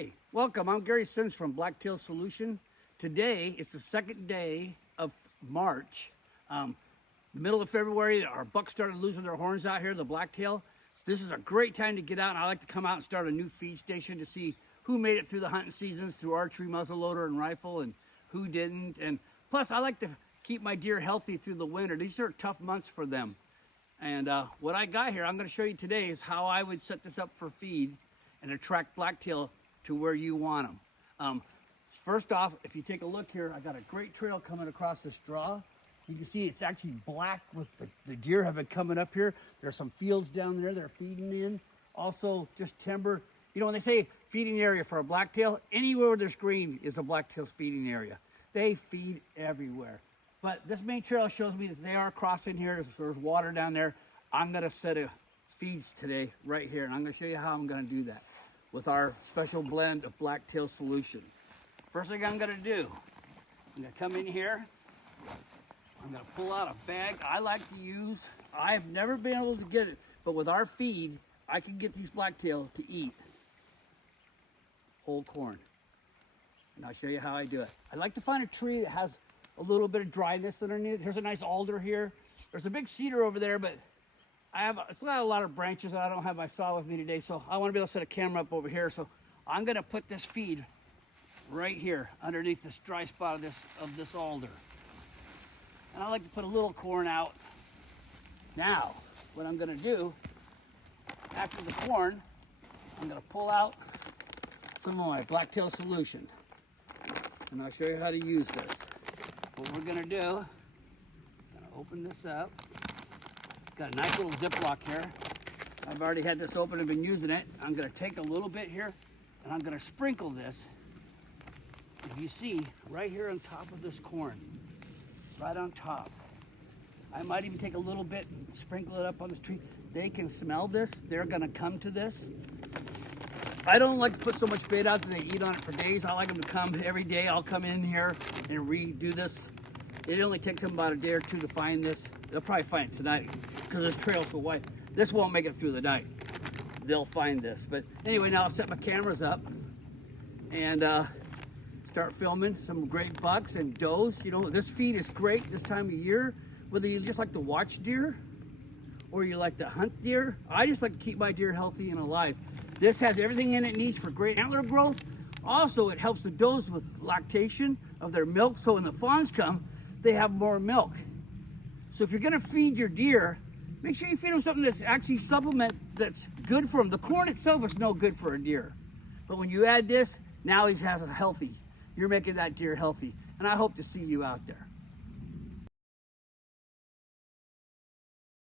Hey, welcome. I'm Gary Sims from Blacktail Solution. Today is the second day of March. The middle of February, our bucks started losing their horns out here, the blacktail. So this is a great time to get out, and I like to come out and start a new feed station to see who made it through the hunting seasons, through archery, muzzleloader, and rifle, and who didn't. And plus, I like to keep my deer healthy through the winter. These are tough months for them. And what I got here, I'm going to show you today, is how I would set this up for feed and attract blacktail to where you want them. First off, if you take a look here, I got a great trail coming across this draw. You can see it's actually black with the deer have been coming up here. There's some fields down there they're feeding in. Also, just timber. You know, when they say feeding area for a blacktail, anywhere where there's green is a blacktail's feeding area. They feed everywhere. But this main trail shows me that they are crossing here. There's water down there. I'm gonna set a feeds today right here, and I'm gonna show you how I'm gonna do that with our special blend of Blacktail Solution. First thing I'm gonna do, I'm gonna come in here. I'm gonna pull out a bag I like to use. I've never been able to get it, but with our feed, I can get these blacktail to eat whole corn. And I'll show you how I do it. I like to find a tree that has a little bit of dryness underneath. Here's a nice alder here. There's a big cedar over there, but it's got a lot of branches. I don't have my saw with me today, so I want to be able to set a camera up over here. So I'm gonna put this feed right here underneath this dry spot of this alder. And I like to put a little corn out. Now, what I'm gonna do, after the corn, I'm gonna pull out some of my Blacktail Solution. And I'll show you how to use this. What we're gonna do, I'm gonna open this up. Got a nice little Ziploc here. I've already had this open and been using it. I'm gonna take a little bit here and I'm gonna sprinkle this. If you see, right here on top of this corn, right on top. I might even take a little bit and sprinkle it up on this tree. They can smell this. They're gonna come to this. I don't like to put so much bait out that they eat on it for days. I like them to come every day. I'll come in here and redo this. It only takes them about a day or two to find this. They'll probably find it tonight because this trail's so wide. This won't make it through the night. They'll find this. But anyway, now I'll set my cameras up and start filming some great bucks and does. You know, this feed is great this time of year, whether you just like to watch deer or you like to hunt deer. I just like to keep my deer healthy and alive. This has everything in it needs for great antler growth. Also, it helps the does with lactation of their milk, so when the fawns come, they have more milk. So if you're gonna feed your deer, make sure you feed them something that's actually supplement that's good for them. The corn itself is no good for a deer. But when you add this, now he has a healthy. You're making that deer healthy. And I hope to see you out there.